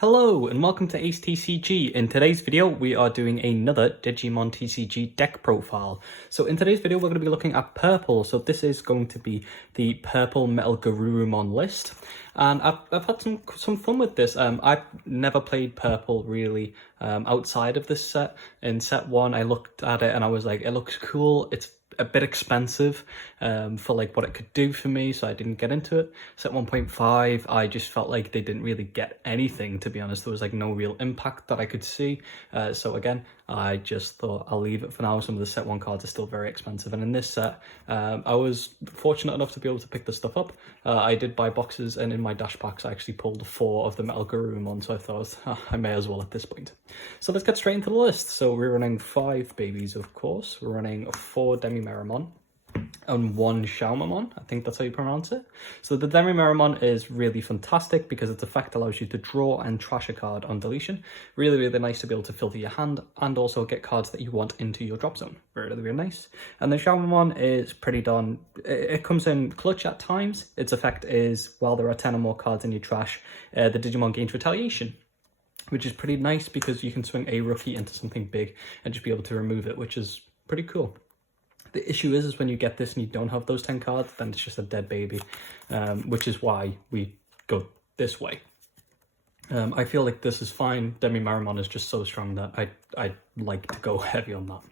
Hello and welcome to Ace TCG. In today's video we are doing another Digimon TCG deck profile. So in today's video we're going to be looking at purple. So this is going to be the purple MetalGarurumon list. And I've had some fun with this. I've never played purple really outside of this set. In set 1 I looked at it and I was like, it looks cool, it's a bit expensive for like what it could do for me, so I didn't get into it. Set 1.5 I just felt like they didn't really get anything, to be honest. There was like no real impact that I could see, so again I just thought I'll leave it for now. Some of the set 1 cards are still very expensive, and in this set I was fortunate enough to be able to pick this stuff up. I did buy boxes, and in my dash packs I actually pulled 4 of the MetalGarurumon, so I thought I may as well at this point. So let's get straight into the list. So we're running 5 babies, of course. We're running 4 Demimeramon and 1 Shaomamon, I think that's how you pronounce it. So the Demimeramon is really fantastic because its effect allows you to draw and trash a card on deletion. Really, really nice to be able to filter your hand and also get cards that you want into your drop zone. Really, really nice. And the Shaomamon is pretty darn... It comes in clutch at times. Its effect is, while there are 10 or more cards in your trash, the Digimon gains retaliation, which is pretty nice because you can swing a rookie into something big and just be able to remove it, which is pretty cool. The issue is when you get this and you don't have those 10 cards, then it's just a dead baby, which is why we go this way. I feel like this is fine. Demimeramon is just so strong that I like to go heavy on that.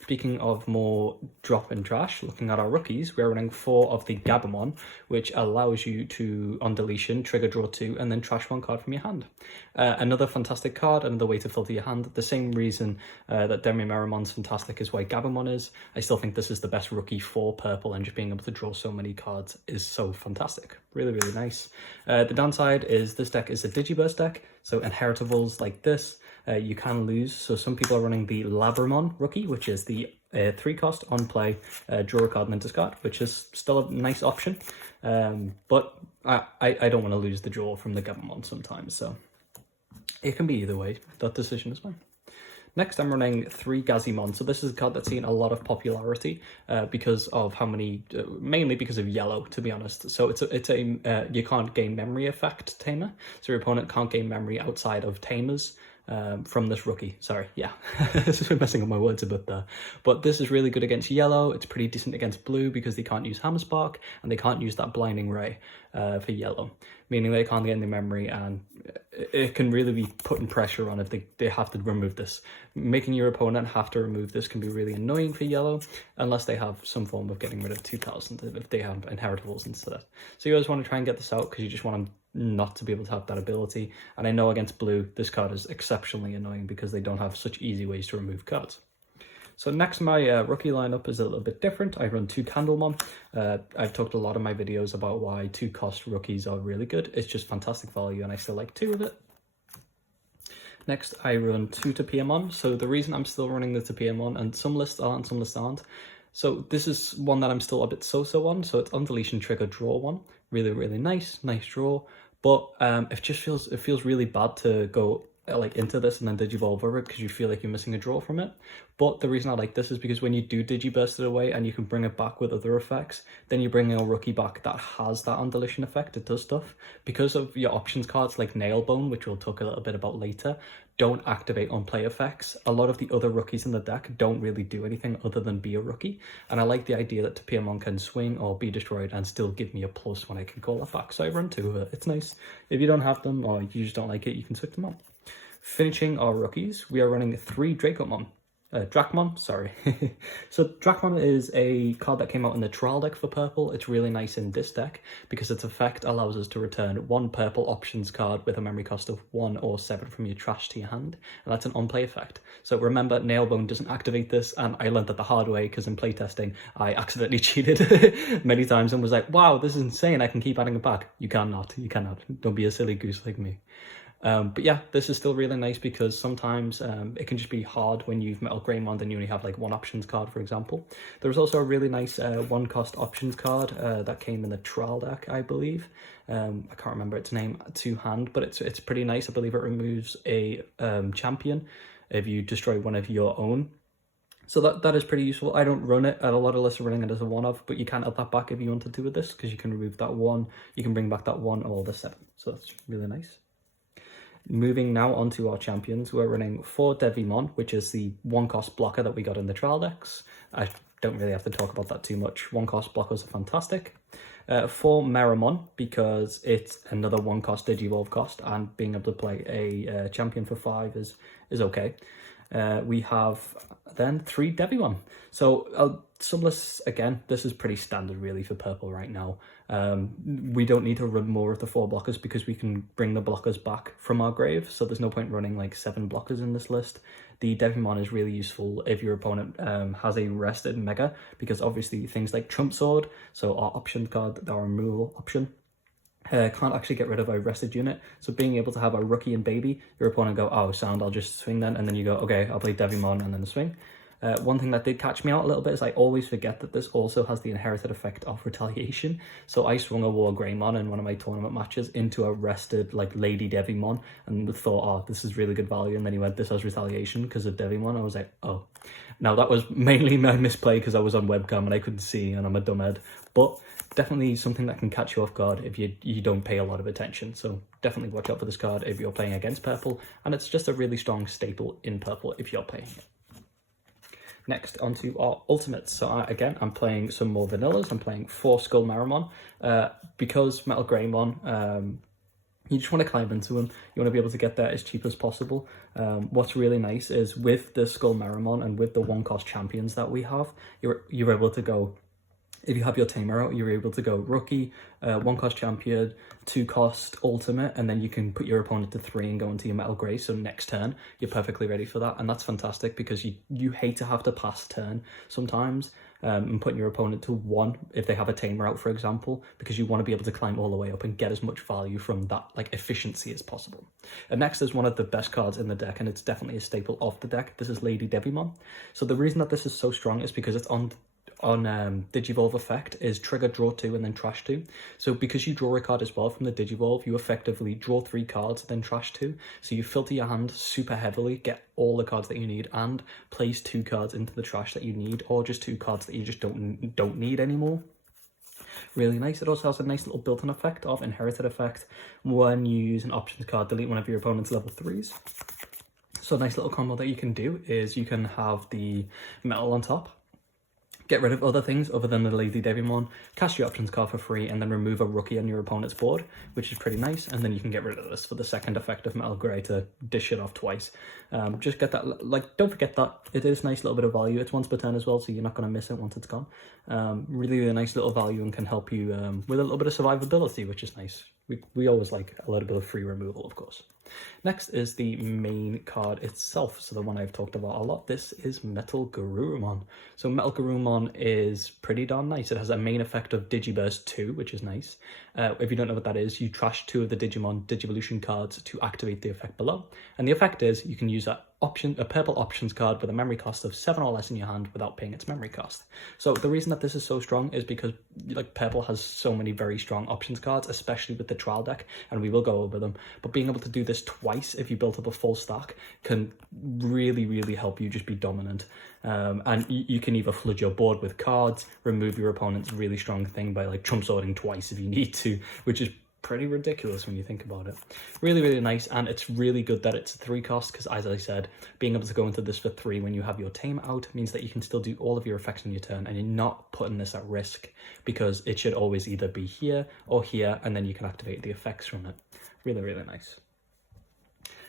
Speaking of more drop and trash, looking at our rookies, we're running 4 of the Gabumon, which allows you to, on deletion, trigger draw 2 and then trash 1 card from your hand. Another fantastic card, another way to filter your hand. The same reason that Demimeramon's fantastic is why Gabumon is. I still think this is the best rookie for purple, and just being able to draw so many cards is so fantastic. Really, really nice. The downside is this deck is a Digiburst deck, so inheritables like this you can lose. So some people are running the Labramon rookie, which is the 3 cost on play, draw a card and then discard, which is still a nice option. But I don't want to lose the draw from the Gabumon sometimes, so it can be either way. That decision is mine. Next, I'm running 3 Gazimon. So this is a card that's seen a lot of popularity because of how many, mainly because of yellow, to be honest. So it's a you can't gain memory effect tamer. So your opponent can't gain memory outside of Tamers from this rookie. Sorry, yeah, this is messing up my words a bit there. But this is really good against yellow. It's pretty decent against blue because they can't use Hammer Spark and they can't use that Blinding Ray for yellow, meaning they can't get any memory, and it can really be putting pressure on if they have to remove this. Making your opponent have to remove this can be really annoying for yellow, unless they have some form of getting rid of 2000 if they have inheritables instead. So you always want to try and get this out because you just want them not to be able to have that ability. And I know against blue, this card is exceptionally annoying because they don't have such easy ways to remove cards. So next, my rookie lineup is a little bit different. I run 2 Candlemon. I've talked a lot in my videos about why 2 cost rookies are really good. It's just fantastic value, and I still like 2 of it. Next, I run 2 Tapiamon. So the reason I'm still running the Tapiamon, and some lists are and some lists aren't. So this is one that I'm still a bit so-so on. So it's on deletion, trigger, draw 1. Really, really nice draw. But it feels really bad to go like into this and then digivolve over it because you feel like you're missing a draw from it. But the reason I like this is because when you do digiburst it away and you can bring it back with other effects, then you're bringing a rookie back that has that on deletion effect. It does stuff. Because of your options cards like Nailbone, which we'll talk a little bit about later, don't activate on play effects. A lot of the other rookies in the deck don't really do anything other than be a rookie. And I like the idea that Tapiamon can swing or be destroyed and still give me a plus when I can call that back. So I run 2 of it. It's nice. If you don't have them or you just don't like it, you can switch them on. Finishing our rookies, we are running 3 Dracmon, sorry. So Dracmon is a card that came out in the trial deck for purple. It's really nice in this deck because its effect allows us to return 1 purple options card with a memory cost of 1 or 7 from your trash to your hand, and that's an on-play effect. So remember, Nailbone doesn't activate this, and I learned that the hard way because in playtesting I accidentally cheated many times and was like, wow, this is insane, I can keep adding it back. You cannot. Don't be a silly goose like me. But yeah, this is still really nice because sometimes it can just be hard when you've MetalGarurumon and you only have like 1 options card, for example. There's also a really nice 1 cost options card that came in the trial deck, I believe. I can't remember its name to hand, but it's pretty nice. I believe it removes a champion if you destroy one of your own. So that is pretty useful. I don't run it, a lot of lists are running it as a 1-of, but you can add that back if you wanted to with this, because you can remove that 1, you can bring back that 1 or the 7. So that's really nice. Moving now onto our champions, we're running 4 Digimon, which is the 1-cost blocker that we got in the trial decks. I don't really have to talk about that too much. 1-cost blockers are fantastic. 4 Meramon, because it's another 1-cost Digivolve cost, and being able to play a champion for 5 is okay. We have then 3 Devimon. So Sunless, again, this is pretty standard really for purple right now. We don't need to run more of the 4 blockers because we can bring the blockers back from our grave, so there's no point running like 7 blockers in this list. The Devimon is really useful if your opponent has a rested Mega, because obviously things like Trump Sword, so our option card, our removal option, can't actually get rid of a rested unit. So being able to have a rookie and baby, your opponent go, oh, sound, I'll just swing then, and then you go, okay, I'll play Devimon and then swing. One thing that did catch me out a little bit is I always forget that this also has the inherited effect of retaliation. So I swung a War Greymon in one of my tournament matches into a rested like Lady Devimon and thought, oh, this is really good value. And then he went, this has retaliation because of Devimon. I was like, oh. Now that was mainly my misplay because I was on webcam and I couldn't see and I'm a dumbhead. But definitely something that can catch you off guard if you don't pay a lot of attention. So definitely watch out for this card if you're playing against purple. And it's just a really strong staple in purple if you're playing it. Next, onto our ultimates. So again, I'm playing some more vanillas. I'm playing 4 Skull Meramon. Because MetalGarurumon, you just want to climb into them. You want to be able to get there as cheap as possible. What's really nice is with the Skull Meramon and with the 1-cost champions that we have, you're able to go, if you have your Tamer out, you're able to go rookie, 1-cost champion, 2-cost ultimate, and then you can put your opponent to 3 and go into your Metal Grey. So next turn, you're perfectly ready for that. And that's fantastic because you hate to have to pass turn sometimes and putting your opponent to 1 if they have a Tamer out, for example, because you want to be able to climb all the way up and get as much value from that like efficiency as possible. And next is one of the best cards in the deck, and it's definitely a staple of the deck. This is Lady Devimon. So the reason that this is so strong is because it's on Digivolve effect is trigger, draw 2 and then trash 2. So because you draw a card as well from the Digivolve, you effectively draw 3 cards then trash 2. So you filter your hand super heavily, get all the cards that you need, and place 2 cards into the trash that you need, or just 2 cards that you just don't need anymore. Really nice. It also has a nice little built-in effect of inherited effect. When you use an options card, delete one of your opponent's level 3s. So a nice little combo that you can do is you can have the metal on top, get rid of other things other than the Lady Devimon, cast your options card for free, and then remove a rookie on your opponent's board, which is pretty nice. And then you can get rid of this for the second effect of Metal Grey to dish it off twice. Just get that, like, don't forget that. It is a nice little bit of value. It's once per turn as well, so you're not going to miss it once it's gone. Really, really nice little value and can help you with a little bit of survivability, which is nice. We always like a little bit of free removal, of course. Next is the main card itself, so the one I've talked about a lot. This is MetalGarurumon. So MetalGarurumon is pretty darn nice. It has a main effect of Digiburst 2, which is nice. If you don't know what that is, you trash 2 of the Digimon Digivolution cards to activate the effect below. And the effect is you can use a purple options card with a memory cost of 7 or less in your hand without paying its memory cost. So the reason that this is so strong is because like purple has so many very strong options cards, especially with the trial deck, and we will go over them. But being able to do this twice if you built up a full stack can really, really help you just be dominant. And you can either flood your board with cards, remove your opponent's really strong thing by like trump swording twice if you need to, which is pretty ridiculous when you think about it. Really, really nice, and it's really good that it's a 3 cost because, as I said, being able to go into this for 3 when you have your tame out means that you can still do all of your effects on your turn, and you're not putting this at risk because it should always either be here or here, and then you can activate the effects from it. Really, really nice.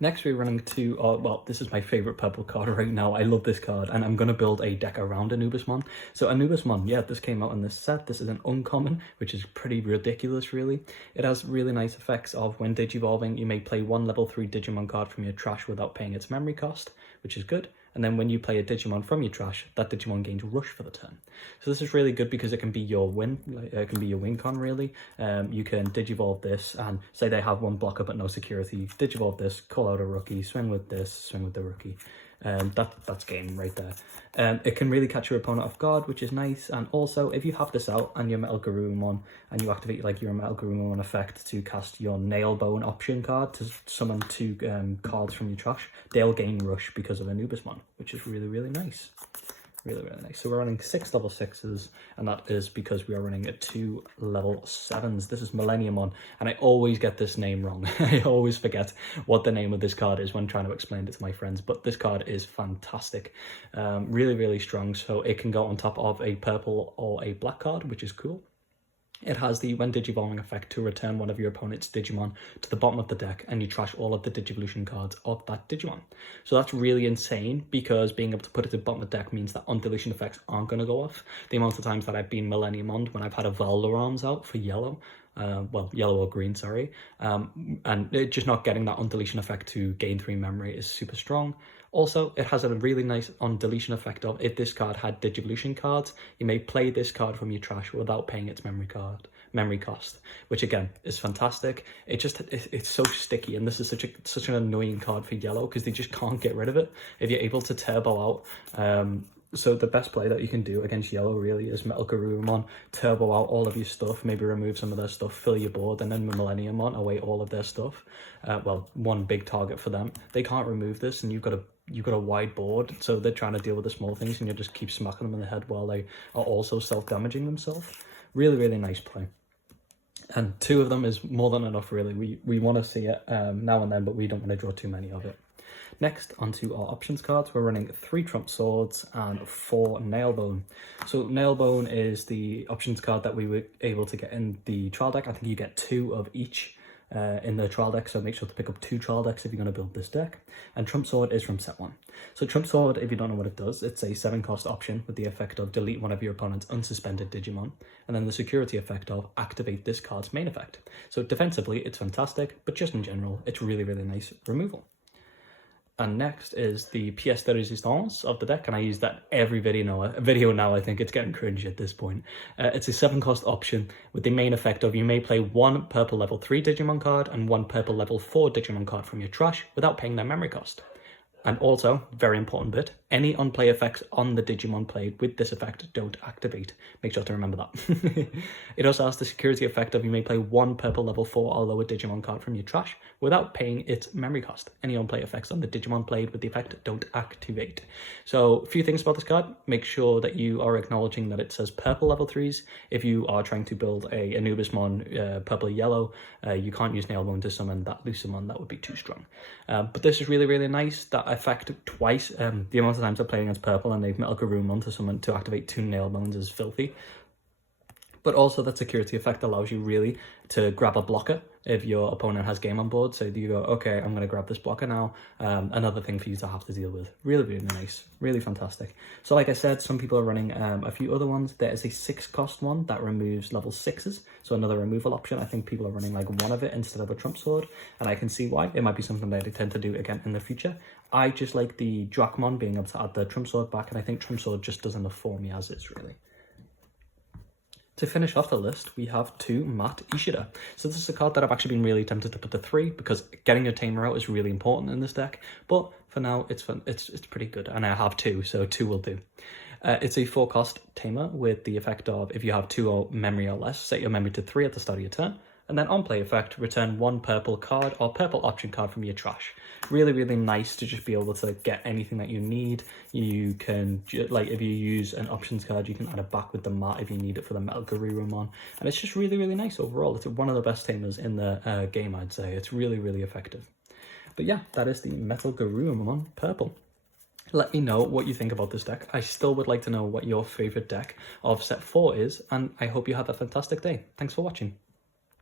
Next, we're running to, well, this is my favourite purple card right now. I love this card, and I'm going to build a deck around Anubismon. So Anubismon, yeah, this came out in this set. This is an uncommon, which is pretty ridiculous, really. It has really nice effects of when Digivolving, you may play 1 level 3 Digimon card from your trash without paying its memory cost, which is good. And then when you play a Digimon from your trash, that Digimon gains Rush for the turn. So this is really good because it can be your win, it can be your win con really. You can Digivolve this and say they have 1 blocker but no security. Digivolve this, call out a rookie, swing with this, swing with the rookie. That's game right there. It can really catch your opponent off guard, which is nice. And also, if you have this out and you're MetalGarurumon and you activate like your MetalGarurumon effect to cast your Nailbone option card to summon 2 cards from your trash, they'll gain Rush because of Anubismon, which is really, really nice. Really, really nice. So we're running 6 level 6s, and that is because we are running 2 level 7s. This is MetalGarurumon, and I always get this name wrong. I always forget what the name of this card is when trying to explain it to my friends, but this card is fantastic. Really, really strong, so it can go on top of a purple or a black card, which is cool. It has the when Digivolving effect to return one of your opponent's Digimon to the bottom of the deck, and you trash all of the Digivolution cards of that Digimon. So that's really insane, because being able to put it to the bottom of the deck means that undeletion effects aren't going to go off. The amount of times that I've been MetalGarurumon when I've had a Valorarms out for yellow, well, yellow or green, sorry, and just not getting that undeletion effect to gain 3 memory is super strong. Also, it has a really nice on-deletion effect of, if this card had Digivolution cards, you may play this card from your trash without paying its memory cost, which again is fantastic. It's so sticky, and this is such an annoying card for yellow, because they just can't get rid of it if you're able to turbo out. So the best play that you can do against yellow really is MetalGarurumon, turbo out all of your stuff, maybe remove some of their stuff, fill your board, and then MetalGarurumon away all of their stuff. Well, one big target for them. They can't remove this, and you've got a wide board, so they're trying to deal with the small things, and you just keep smacking them in the head while they are also self-damaging themselves. Really, really nice play. And 2 of them is more than enough, really. We want to see it now and then, but we don't want to draw too many of it. Next, onto our options cards. We're running 3 Trump Swords and 4 Nailbone. So Nailbone is the options card that we were able to get in the trial deck. I think you get 2 of each in the trial deck, so make sure to pick up 2 trial decks if you're going to build this deck. And Trump Sword is from set 1. So Trump Sword, if you don't know what it does, it's a 7-cost option with the effect of delete one of your opponent's unsuspended Digimon, and then the security effect of activate this card's main effect. So defensively, it's fantastic, but just in general, it's really, really nice removal. And next is the pièce de résistance of the deck, and I use that every video now. I think it's getting cringe at this point. It's a 7-cost option with the main effect of, you may play 1 purple level 3 Digimon card and 1 purple level 4 Digimon card from your trash without paying their memory cost. And also, very important bit, any on-play effects on the Digimon played with this effect don't activate. Make sure to remember that. It also has the security effect of, you may play 1 purple level 4 or lower Digimon card from your trash without paying its memory cost. Any on-play effects on the Digimon played with the effect don't activate. So, a few things about this card. Make sure that you are acknowledging that it says purple level 3s. If you are trying to build a Anubismon purple-yellow, you can't use Nailbone to summon that Lucemon. That would be too strong. But this is really, really nice. That effect twice, the amount of times I play against purple and they've MetalGarurumon to summon to activate 2 Nailbones is filthy. But also that security effect allows you really to grab a blocker if your opponent has game on board. So you go, okay, I'm going to grab this blocker now. Another thing for you to have to deal with. Really, really nice. Really fantastic. So like I said, some people are running a few other ones. There is a 6-cost one that removes level 6s. So another removal option. I think people are running like 1 of it instead of a Trump Sword. And I can see why. It might be something that I tend to do again in the future. I just like the Drachmon being able to add the Trump Sword back. And I think Trump Sword just does enough for me as is, really. To finish off the list, we have 2 Matt Ishida. So this is a card that I've actually been really tempted to put to 3, because getting a Tamer out is really important in this deck. But for now, it's pretty good, and I have 2, so 2 will do. It's a 4-cost Tamer with the effect of, if you have 2 memory or less, set your memory to 3 at the start of your turn. And then on play effect, return 1 purple card or purple option card from your trash. Really, really nice to just be able to get anything that you need. You can, like, if you use an options card, you can add it back with the mat if you need it for the MetalGarurumon. And it's just really, really nice overall. It's one of the best Tamers in the game, I'd say. It's really, really effective. But yeah, that is the MetalGarurumon purple. Let me know what you think about this deck. I still would like to know what your favorite deck of set 4 is, and I hope you have a fantastic day. Thanks for watching.